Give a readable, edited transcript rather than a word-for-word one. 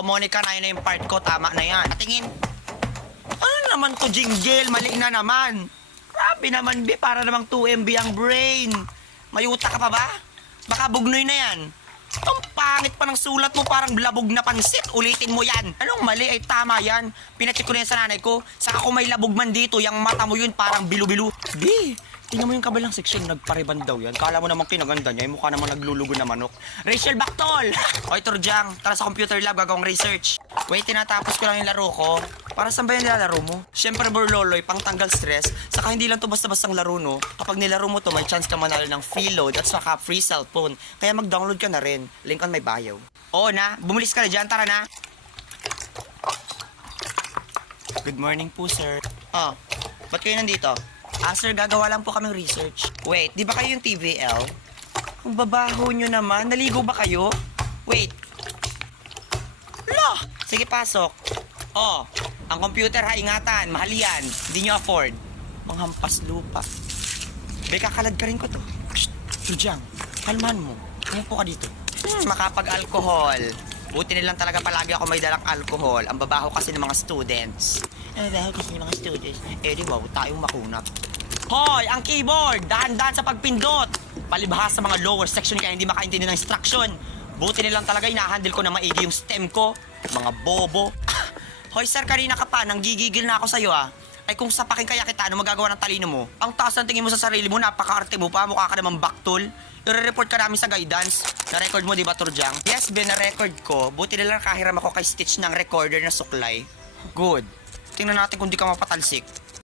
O, Monica, na yun na yung part ko. Tama na yan. Patingin. Ano naman to, jingle? Mali na naman. Grabe naman, be. Para namang 2 MB ang brain. May utak ka pa ba? Baka bugnoy na yan. Ang pangit pa ng sulat mo, parang labog na pansit. Ulitin mo yan. Anong mali? Ay tama yan. Pinacheck ko na yan sa nanay ko. Saka kung may labog man dito, yung mata mo yun parang bilu-bilu. Di, tingnan mo yung kabilang section, nagpariban daw yan. Kala mo namang kinaganda niya, yung mukha namang naglulugo na manok. Rachel Bactol! Oy, Turjang, tara sa computer lab, gagawang research. Wait, tinatapos ko lang yung laro ko. Para saan ba yung nilalaro mo? Siyempre, Borloloy, pang tanggal stress. Saka hindi lang to basta-bastang laro, no? Kapag nilaro mo to, may chance ka manalo ng free load at saka free cellphone. Kaya mag-download ka na rin. Link on my bio. Oo na, bumulis ka na dyan, tara na. Good morning po, sir. Oh, ba't kayo nandito? Ah, sir, gagawa lang po kaming research. Wait, di ba kayo yung TVL? Ang babaho nyo naman. Naligo ba kayo? Wait. Lo! Sige, pasok. Oh, ang computer ha, ingatan. Mahal yan. Hindi nyo afford. Manghampas lupa. Be, kakalad ka rin ko to. Shh, Tujang, kalmahan mo. Umupo ka dito. Makapag-alcohol. Buti nilang talaga palagi ako may dalang alcohol. Ang babaho kasi ng mga students. Ang babaho kasi ng mga students. Eh, di ba, tayong makunat. Hoy, ang keyboard! Dahan-dahan sa pagpindot! Palibhas sa mga lower section kaya hindi makaintindi ng instruction. Buti nilang talaga inahandle ko na maigi yung stem ko. Mga bobo. Hoy, sir, kanina ka pa. Nanggigigil na ako sa'yo, ah. Ay, kung sapakin kaya kita, ano magagawa ng talino mo? Ang taas ng tingin mo sa sarili mo, napaka-arte mo pa. Mukha ka namang baktol. I-report ka namin sa guidance. Na-record mo, di ba, Turjang? Yes, Ben, na-record ko. Buti nila nakahiram ako kay Stitch ng recorder na suklay. Good. Tingnan natin kung di ka mapatalsik.